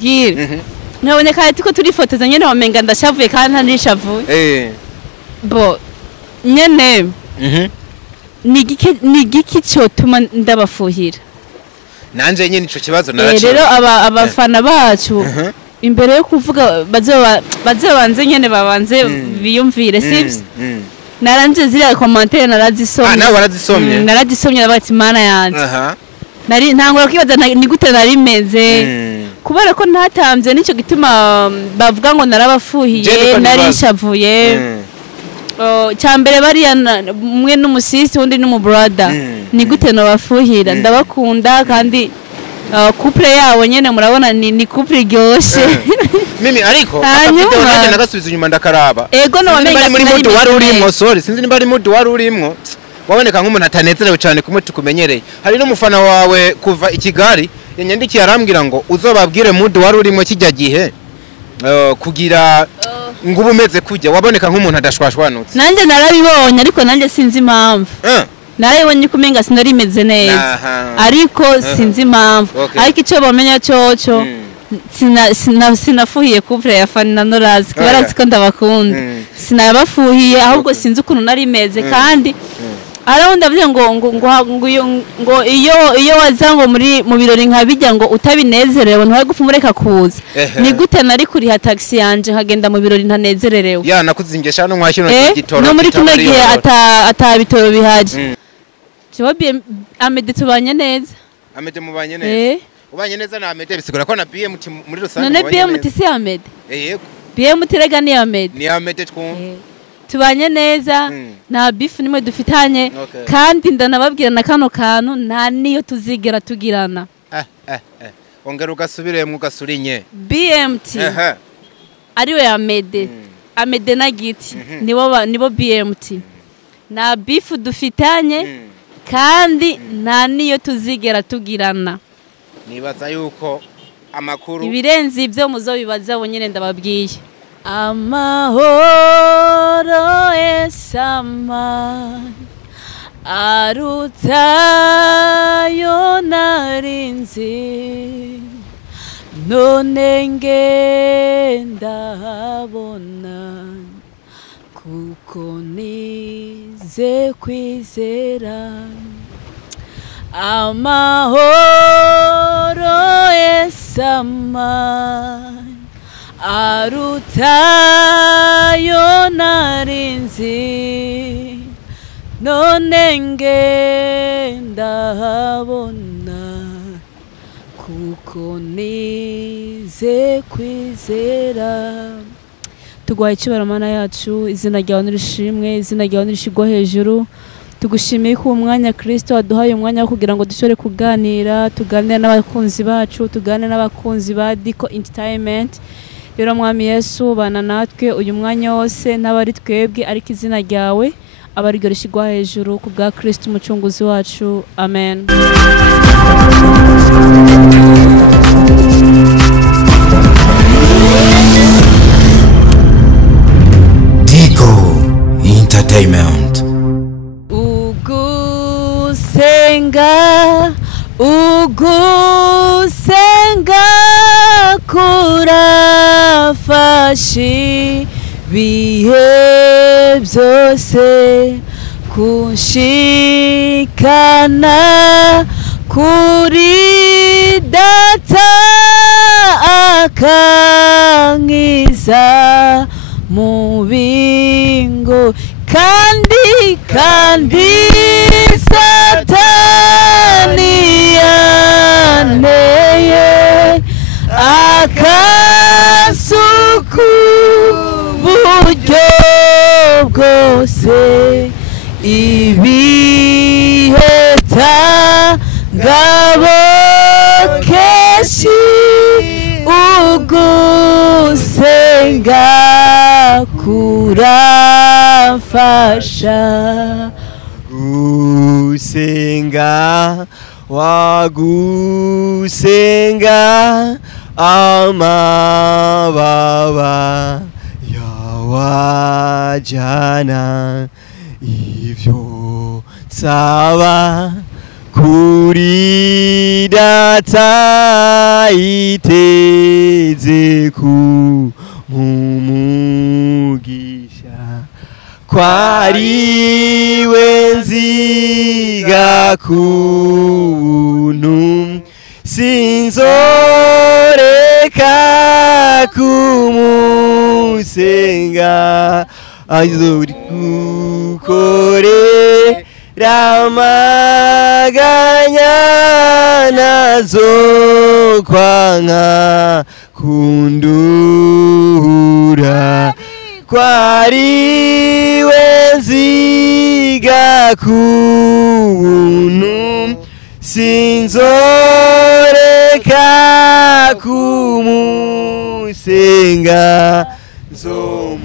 ndakubwira nabonye kandi ko turi fotoza nyene wamenga ndashavuye kandi ntanishavuye bo nyene ni giki cyotuma ndabafuhira nanje nyene ico kibazo naraciye rero abafana bacu imbere yo kuvuga bazobanze nyene babanze biyumvire sivyo naranje ziriya commentaire narazisomye nawe warazisomye narazisomye bati mana yanje nari ntangura kwibaza ni gute nari meze kubera ko ntatamvye nico gituma bavuga ngo narabafuhiye narishavuye cyambere bari mwe n'umusisi undi n'umubrother ni gute no bafuhira ndabakunda kandi couple yawo nyene murabona ni couple ryoshe Mimi ariko akafite naje nagasubiza inyuma ndakaraba ego no wamenga muri mudu wari urimo sorry sinzi nimba ari mudu wari urimo waboneka nk'umuntu atanezerewe cyane kumwe tukumenyereye hari n'umufana wawe kuva ikigari yanyandikiye arambwira ngo uzobabwire mudu wari urimo kijya gihe kugira ngo ubumeze kujya waboneka nk'umuntu adashwashwanutse nanje narabibonye ariko nanje sinzi impamvu narayibonye kumenga sinarimeze neza ariko sinzi impamvu ariko icyo bamenya cyoco sinafuhiye couple ya Fanny na NORASQUE barazi ko ndabakunda sinabafuhiye ahubwo sinzi ukuntu narimeze kandi araho ndavuze ngo iyo waza ngo mu birori nkabijya ngo utabinezerewe ntwaye gufumureka kuza ni gute nari kuriha taxi yanje nkagenda mu birori ntanezererewe ya nakuzingesha no mwashino gitoro no muri kino gihe atabitoro bihari Jobi Amedee tubanye neza Amedee mubanye neza ubanye neza na Amedee bisigura ko na BMT muri rusange none BMT si Amedee yego BMT rega ni Amedee ni Amedee twumva tubanye neza nta beef nimwe dufitanye kandi ndanababwira na kano kantu nta niyo tuzigera tugirana ongera ugasubiremo ugasurinye BMT ariwe Amedee na Giti nibo BMT na beef dufitanye kandi nta niyo tuzigera tugirana nibaza yuko amakuru ibirenze ibyo muzobibaza bonyene ndababwiye amahoro esama arutayo narinzi none ngendabona kuko nize kwizera amahoro esama arutayo narinzi none ngendabona kuko nize kwizera tugwaye cyubara mana yacu izina ryawe nirishimwe izina ryawe nirishigwa hejuru tugushimiye ko umwanya Kristo aduhaye umwanya wo kugira ngo dushore kuganira tuganire n'abakunzi bacu tuganire n'abakunzi ba Diko Entertainment rero mwami Yesu bana natwe uyu mwanya wose n'abari twebwe ariko izina ryawe abari rishigwa hejuru ku bwa Kristo umucunguzi wacu amen Diko Entertainment ugusenga kurafashe bihe byose kunshikana kuri data akankiza mu bingo kandi satani yaneye akasuku buryo bwose ibiheta ngabo keshi ugusenga kurafasha gusenga wagusenga amababa yawajana ivyo nsaba kuri data iteze ku umugisha kwari wenziga kuntu sinzoreka kumusenga azori gukore ramaganya nazo kwanka kundura kwari wenziga kuntu sinzoreka kumusenga nzomukore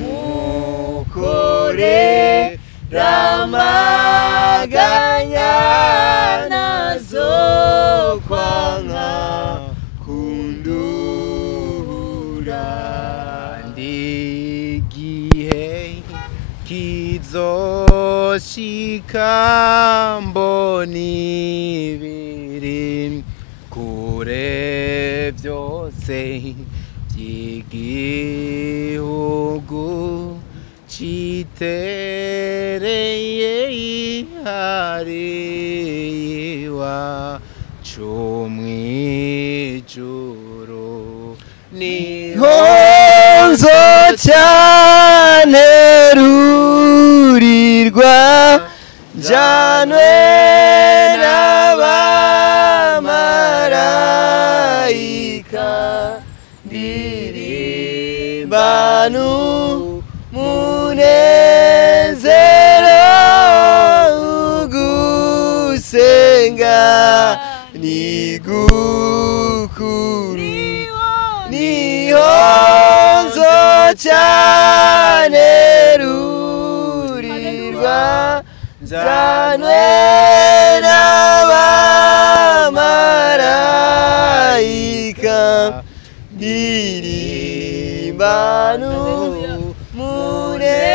ramaganya nazo kwanka kundura ndigihe kizoshika mboni biri kure byose by'igihugu citereye ihari iwacu mw'ijuru niho nzocane rurirwa janwe n'abamarayika ndirimbanu munezero ugusenga nigukuru niho nzocane rurirwa nzanwe n'abamarayika ndirimbanu munezero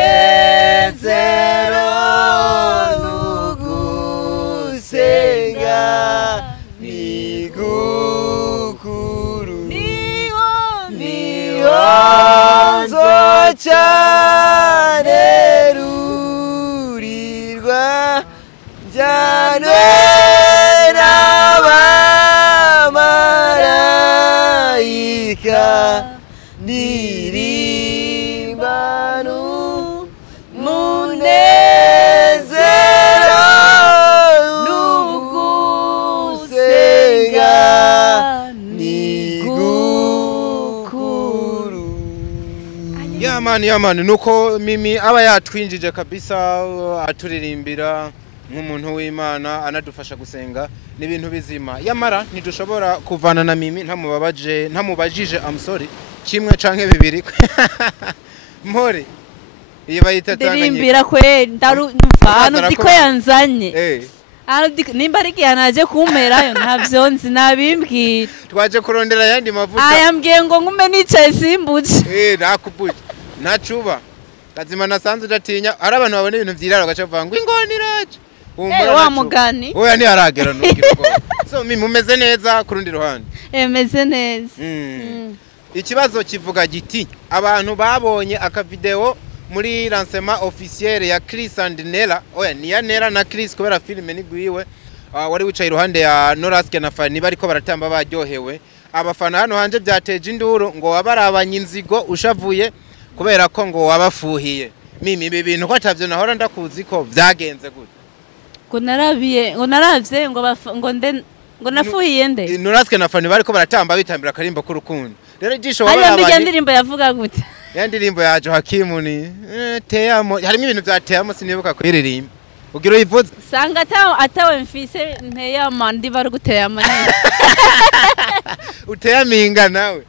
ugusenga nigukuru niho nzocane rurirwa njyanwe n'abamarayika ndirimbanu munezero n'ugusenga nigukuru. Yamani nuko Mimi aba yatwinjije kabisa aturirimbira nk'umuntu w'Imana anadufasha gusenga n'ibintu bizima. Yamara ntidushobora kuvana na Mimi ntamubajije I'm sorry kimwe canke bibiri. Mpore iyo bayita Tanganyika ndirimbira kwe ndarumva diko yanzanye nimba ari kiyanaje kumperayo ntavyo nzi nabimbwira twaje kurondera yandi mavuta ayambwiye ngo ngume nicaye simbuje nakubuje nacuba kazima nasanze datinya ari abantu babone ibintu vyirara gacavuga ngo ingoni iraje wa mugani oya ni aragera n'ubwo so Mimi umeze neza ku rundi ruhande meze neza ikibazo kivuga giti abantu babonye akavideo muri lancement officiel ya Chris and Nella oya ni ya Nella na Chris kubera filime nigwiwe wari wicaye iruhande ya NORASQUE na FANNY bariko baratamba baryohewe abafana hano hanje byateje induru ngo wabarabanye inzigo ushavuye kubera ko ngo wabafuhiye Mimi ibi bintu ko atavyo nahora ndakuzi ko vyagenze gute ngo naravye ngo nafuhiye nde NORASQUE na FANNY bariko baratamba bitambira karimbo k'urukundo rero jisho wabarabanye ariyo ndirimbo yavuga gute ya ndirimbo ya Joakim ni teyamo harimo ibintu bya teyamo sinibuka kuririmba ugira uyivuze sanga atawe mfise nteyama ndi bari guteyama neza uteyaminga nawe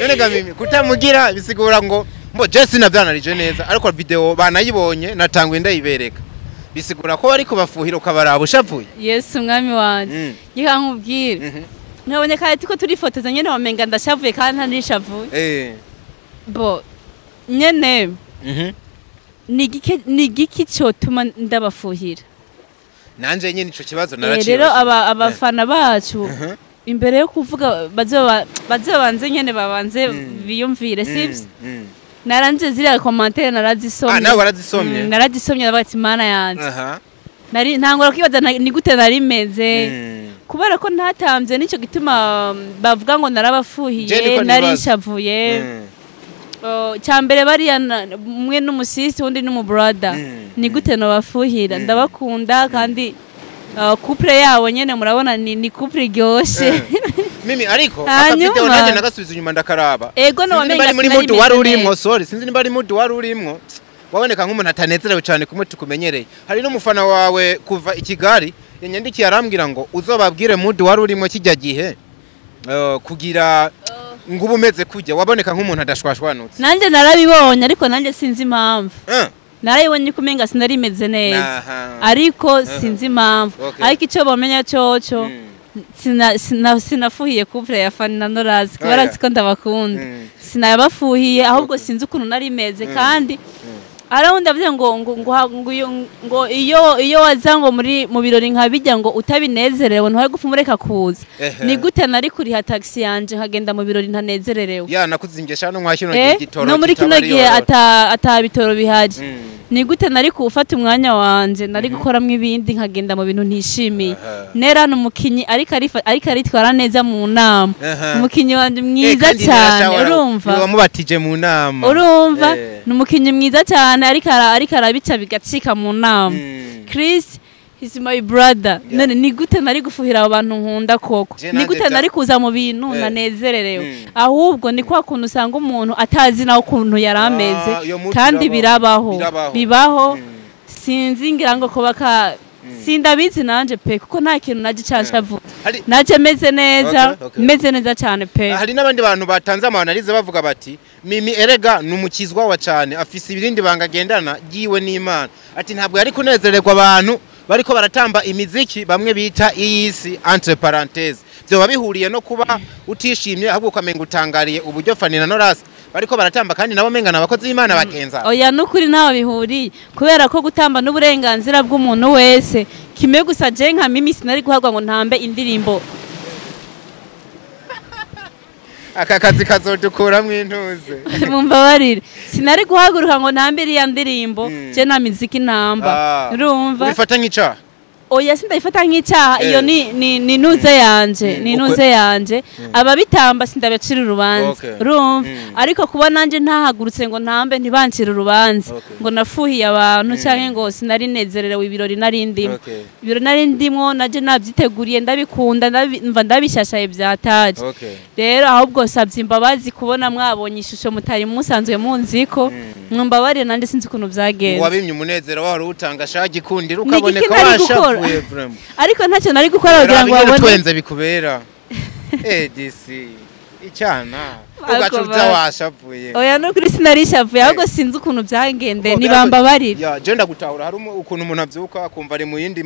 none ga Mimi kutamugira bisigura ngo mbo Jesse navyanarije neza ariko video banayibonye natangwe ndayibereka bisigura ko bari kubafuhira ukabaraba ushavuye Yesu mwami wanje yika nkubwira nabonye kandi ko turi fotoza nyene wamenga ndashavuye kandi ntanishavuye bo nyene ni giki cyotuma ndabafuhira nanje nyine ico kibazo rero abafana bacu imbere yo kuvuga bazobanze nyene babanze biyumvire sivyo naranje ziriya commentaire narazisomye nawe warazisomye narazisomye bati mana yanje nari ntangora kwibaza ni gute nari meze kubera ko ntatamvye nico gituma bavuga ngo narabafuhiye narishavuye cyambere bariya mwe n'umusisi undi n'umubrother ni gute no bafuhira ndabakunda kandi couple yabo nyene murabona ni couple iryoshe Mimi ariko akafite naje nagasubiza inyuma ndakaraba ego no wamenga muri mood wari urimwo sorry sinzi nimba ari mood wari urimwo waboneka nk'umuntu atanezerewe cyane kumwe tukumenyereye hari n'umufana wawe kuva ikigali yanyandikiye arambwira ngo uzobabwire mood wari urimwo kijya gihe kugira ngubu umeze kujya waboneka nk'umuntu adashwashwanutse nanje narabibonye ariko nanje sinzi impamvu narayibonye kumenga sinarimeze neza ariko sinzi impamvu ariko icyo bamenya cyoco sinafuhiye couple ya Fanny na NORASQUE barazi ko ndabakunda sinabafuhiye ahubwo sinzi ukuntu narimeze kandi arawundi avuze ngo iyo waza ngo mu birori nkabijya ngo utabinezerewe ntuhe gufa umureka kuza ni gute nari kuriha taxi yanje nkagenda mu birori ntanezererewe nakuzingesha no mwashino gitoro no muri kino gihe atabitoro bihari ni gute nari kufata umwanya wanje nari gukoramwe ibindi nkagenda mu bintu ntishimiye nera n'umukinyi ariko aritwara neza mu nama umukinyi wanje mwiza cyane urumva wamubatije mu nama urumva n'umukinyi mwiza cyane ariko arabica bigacika mu nama Chris he's my brother none ni gute nari gufuhira abantu nkunda koko ni gute nari kuza mu bintu nanezererewe ahubwo ni kwa kuntu usanga umuntu atazi naho kuntu yarameze kandi bibaho sinzi ngira ngo kubaka sindabizi nanje pe kuko nta kintu naje canshavu naje meze neza cyane pe hari nabandi bantu batanze amanalize bavuga bati Mimi erega numukizwa wa cyane afise ibirindi bangagendana giwe n'Imana ati ntabwo yari kunezererwa abantu bariko baratamba imiziki bamwe bita iyisi entre parenthèses byo babihuriye no kuba utishimye ahubwo ukamenga utangariye uburyo Fanny na NORASQUE bariko baratamba kandi nabo mengana abakozi b'Imana bagenza oya nukuri naho bihuriye kubera ko gutamba n'uburenganzira bw'umuntu wese kimwe gusa je nka Mimi sinari guhagwa ngo ntambe indirimbo aka kazi kazodukura mwintuze mumbabarire sinari guhaguruka ngo ntambire ya ndirimbo je na muziki ntamba urumva ubifata nk'icyaha oya sindayifata nk'icyaha iyo ni nuze yanje ababitamba sindabacira urubanza urumva ariko kuba nanje ntahagurutse ngo ntambe ntibancira urubanza ngo nafuhiye abantu cyangwa ngo sinari nezererewe ibirori nari ndimo naje nabyiteguriye ndabikunda mva ndabishashaye byataje rero ahubwo sabye imbabazi kubona mwabonye ishusho mutari musanzwe munziko mwumbabarire nande sinzi ukuntu byagenze wabimye umunezero wari utanga shagi kundira ukaboneka washa ariko ntacyo nari gukora kugira ngo babone twenze bikubera DC icyana ugacuta washavuye oya no kuri sinarishavuye ahubwo sinzi ukuntu byagende nibambabarire je ndagutahura hari ukuntu umuntu avyuka akumva ari mu yindi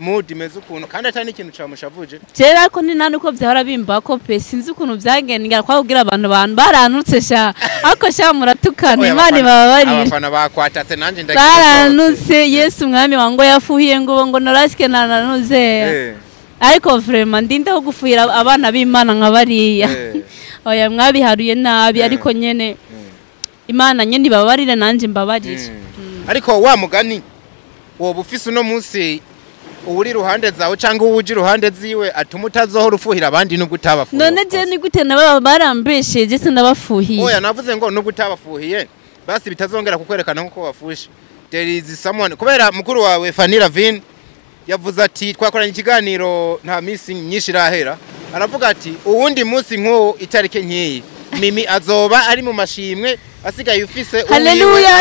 mood imeze ukuntu kandi atari ikintu camushavuje jera ko ni nani uko byahora bimba ko pe sinzi ukuntu byagende ngira kwa kugira abantu baranutse sha ako sha muratukana Imana bababarire abafana bakwatatse nanje ndagiye baranutse Yesu umwami wango yafuhiye ngo NORASQUE nananuze ariko vraiment ndinda gufuhira abana b'Imana nkabariya oya mwabiharuye nabi ariko nyene Imana nyene babarire nanje mbabarire ariko wa mugani woba ufise uno munsi uri ruhande zawe cyangwa uwuji ruhande ziwe atuma utazohora ufuhira abandi nubwo utabafuhiye none je ni gute naba barambesheje sindabafuhiye oya navuze ngo nubwo utabafuhiye basi bitazongera kukwerekana nkuko wafushe there is someone kubera mukuru wawe Fanny Lavin yavuze ati twakoranye ikiganiro nta misi nyinshi rahera aravuga ati uwundi munsi nk'uwo itarike nkiyi Mimi azoba ari mu mashimwe asigaye ufise haleluya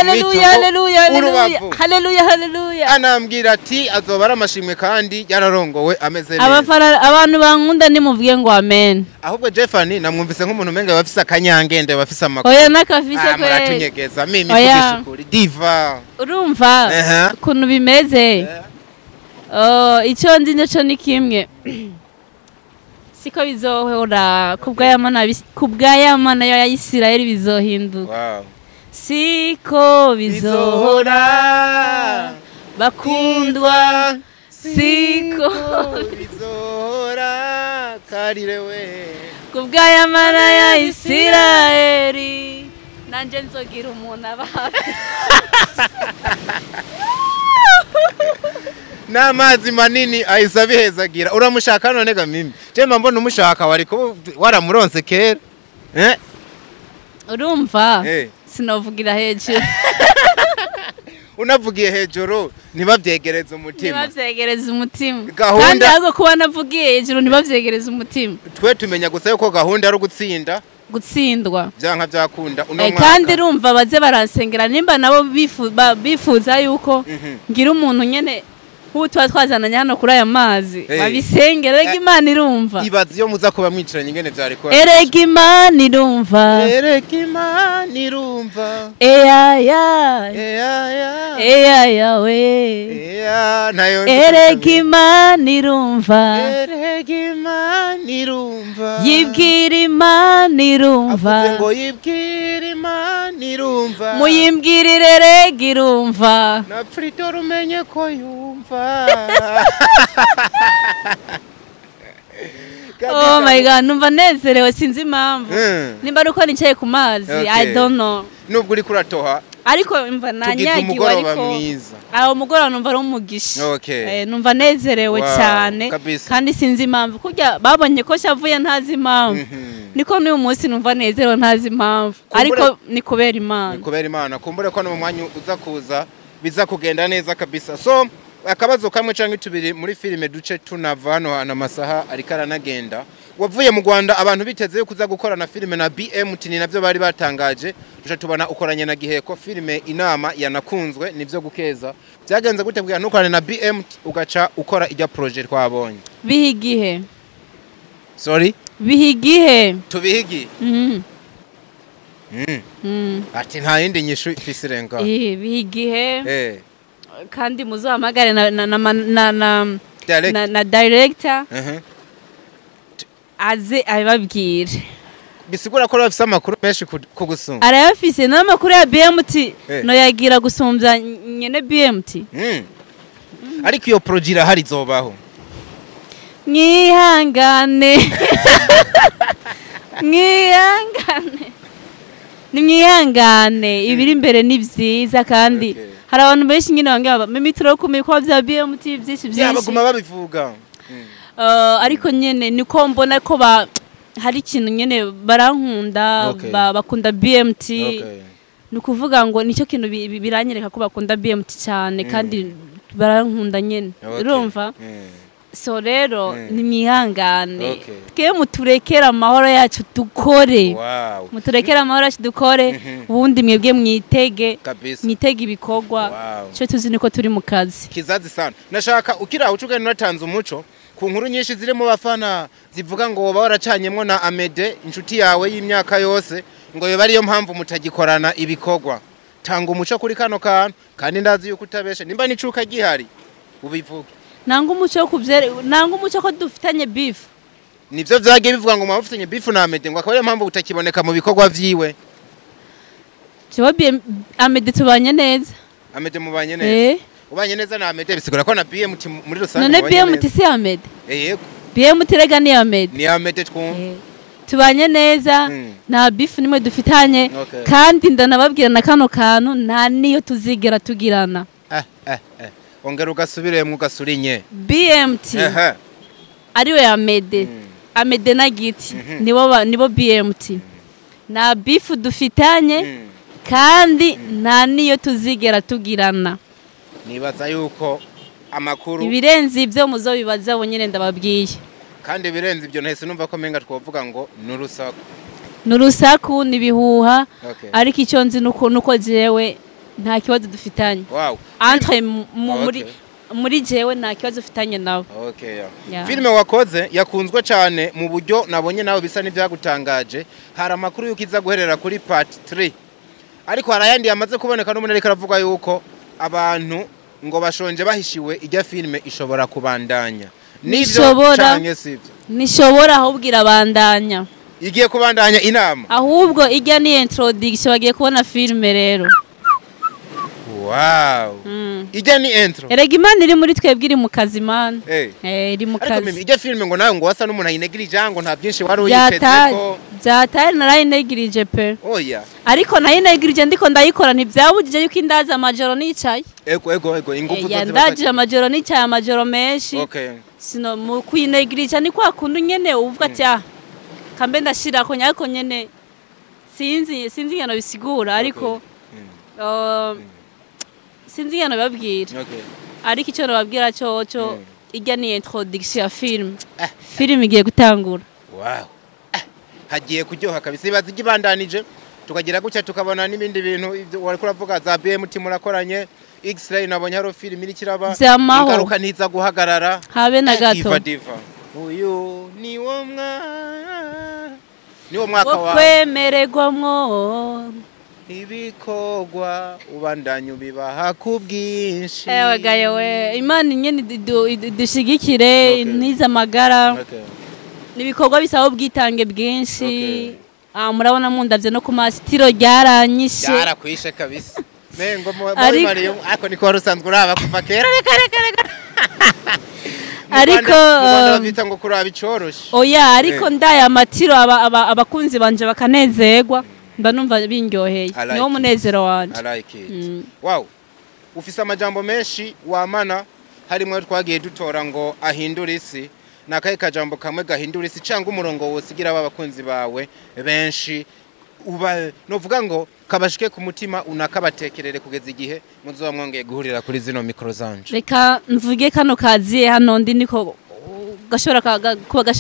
anambwira ati azoba ari amashimwe kandi yararongowe ameze neza abantu bankunda nimuvuge ngo amen ahubwo Jeffani namwumvise nk'umuntu menga bafise akanyangende bafise amakuru oya nakafise kwe muratunyegeza Mimi kubishukuri diva urumva kuntu bimeze icyo nzi cyo ni kimwe siko bizohora kubwayamana ya Isirayeli bizohinduka siko bizohora bakundwa siko bizohora karirewe kubw'aya mana ya Isirayeli nanje nzogira umuntu abahafi n'amazi manini ahise abihezagira uramushaka none ga Mimi jema mbona umushaka wariko waramuronse kera urumva sinovugira hejuru unavugiye hejuru ntibavyegereza umutima kandi ahubwo kuba navugiye hejuru ntibavyegereza umutima twe tumenya gusa yuko gahunda ari gutsindwa byanka byakunda uno mwaka kandi urumva baze baransengera nimba nabo bifuza yuko ngira umuntu nyene tuba twazananye hano kuri aya mazi babisengera erega Imana irumva ibaze iyo muza kuba mwicaranye ingene vyari ko erega Imana irumva eya we erega Imana irumva yibwira Imana irumva ngo yibwira Imana irumva muyimbwirire erega irumva na Frito rumenye ko yumva oh my god numva nezerewe sinzi impamvu nimba ruko nicaye ku mazi I don't know nubwo uri kuratoha ariko imva nanyagiwe ariko aho mugora numva ari umugisha numva nezerewe cyane kandi sinzi impamvu kujya babonye ko shavuye ntazi impamvu niko n'uyu munsi numva nezerewe ntazi impamvu ariko ni kubera Imana kumbure ko no mu mwanya uza kuza biza kugenda neza kabisa so akabazo kamwe canke tubiri muri filime duce tunava hano hana masaha ariko aranagenda wavuye mu Rwanda abantu biteze yo kuza gukorana filime na BMT ni navyo bari batangaje duce tubona ukoranye na Giheko filime inama yanakunzwe nivyo gukeza byagenze gute bwira nukorane na BMT ugaca ukora ijya project twabonye bihigihe sorry bihigihe tubihigi ati nta yindi nyishu fisirenga bihigihe kandi muzohamagare na director aze ababwire bisigura ko bafise amakuru menshi kugusumba arayafise n'amakuru ya BMT no yagira gusumbya nyene BMT ariko iyo project hari zobaho mwihangane nimwihangane ibiri imbere ni vyiza kandi hari abantu benshi nyine bangaba mimitro kumenya ko bya BMT byinshi baguma babivuga ariko nyene niko mbona ko hari ikintu nyene barankunda bakunda BMT nukuvuga ngo nicyo kintu biranyereka ko bakunda BMT cyane kandi barankunda nyene urumva so rero nimwihangane twe muturekera amahoro yacu dukore muturekera amahoro yacu dukore ubundi mwebwe mwitege ibikorwa cyo tuzi niko turi mu kazi kizazi sana nashaka ukira ucugana natanze umuco ku nkuru nyinshi ziri mu bafana zivuga ngo woba waracanyemwo na Amede inshuti yawe y'imyaka yose ngo yo bari yo mpamvu mutagikorana ibikorwa tanga umuco kuri kano kantu kandi ndazi yuko utabeshe nimba nicuka gihari ubivuga nanga umuco ko dufitanye beef nivyo vyagiye bivuga ngo mufitanye beef na Amede ngo akaba mpamvu utakiboneka mu bikorwa vyiwe Amede tubanye neza Amede mubanye neza ubanye neza na Amede bisigura ko na BMT muri rusange none BMT si Amede yego BMT rega ni Amede ni Amede twumva tubanye neza nta beef nimwe dufitanye kandi ndanababwira na kano kantu nta niyo tuzigera tugirana ongera ugasubiremo ugasurinye BMT ariwe Amede na Giti nibo BMT na beef dufitanye kandi nta niyo tuzigera tugirana nibaza yuko amakuru ibirenze ibyo muzobibaza bonyene ndababwiye kandi ibirenze ibyo ntese numva ko menga twovuga ngo nurusaku nibihuha ariko icyo nzi nuko jewe nta kibazo dufitanye entre muri jewe nta kibazo dufitanye nawe filime wakoze yakunzwe cyane mu buryo nabonye nawe bisa n'ibyagutangaje hari amakuru yuko iza guherera kuri part 3 ariko harayandi yamaze kuboneka n'umuntu ariko aravuga yuko abantu ngo bashonje bahishiwe ijya filime ishobora kubandanya nishobora ahubwo irabandanya igiye kubandanya inama ahubwo ijya ni introduction bagiye kubona filime rero Wow. Ijya ni intro. Erega Imana iri muri twebwe iri mu kazi Imana. Iri mu Ariko kazi. mimi ijya filme ngo nawe ngo wasa n'umuntu ayinegirije ngo nta byinshi wari uyitezeko. Byatari narayinegirije pe. Oya. Ariko nayinegirije ndiko ndayikora ntibyabujije yuko indaza amajoro nicaye. Ego ingufu zo ndaje amajoro nicaye amajoro menshi. Okay. Sino mu kuyinegirije ni kwa kuntu nyene uvuga ati kambe ndashira ko nyako nyene sinzi ngeno bisigura ariko sinzi ngeno babwira. Okay. Ariko icyo nababwira cyo ijya ni introduction ya film. Film igiye gutangura. Wow. Hagiye kuryoha kabisa ibaza igibandanije tukagira gutya tukabona n'ibindi bintu wari kuravuga za BMT murakoranye X-ray nabonye haro film iri kiraba ingaruka niza guhagarara habe na gato diva uyu ni wo mwaka wa kwemererwamwo ibikogwa ubandanya bibaha kubwinshi gaye we Imana nyene dushigikire niza magara nibikorwa bisaba ubwitange bwinshi murabona mundavye no ku masitiro ryaranyishe yarakwishe kabisa mengo muri Mariyo ako niko warusanzwe uraba kuva kera ariko bita ngo kuraba icoroshe oya ariko ndaya amatiro abakunzi banje bakanezerwa mba numva bindyoheye niwo munezero wanje wow ufise amajambo menshi wamana harimwe twagiye dutora ngo ahindura isi nakaye kajambo kamwe gahindura isi cyangwa umurongo wosigira abakunzi bawe benshi novuga ngo kabashike ku mutima unakabatekerere kugeza igihe muzoba mwongeye guhurira kuri zino mikro zanje reka mvuge kano kazi hano ndi niko gashobora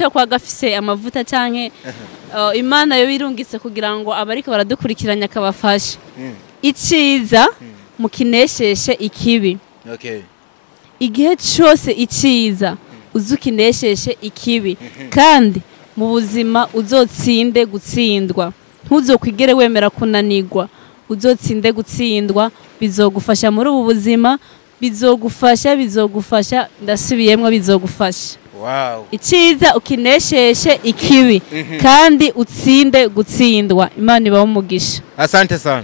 kwa gafise amavuta canke Imana yo birungitse kugira ngo abariko baradukurikiranya kabafashe iciza mukinesheshe ikibi igihe cyose iciza uzukinesheshe ikibi kandi mu buzima uzotsinde gutsindwa ntuzokwigere wemera kunanirwa uzotsinde gutsindwa bizogufasha muri ubu buzima bizogufasha ndasubiyemwe bizogufasha wow iciza ukinesheshe ikibi kandi utsinde gutsindwa Imana ibaho umugisha asante sana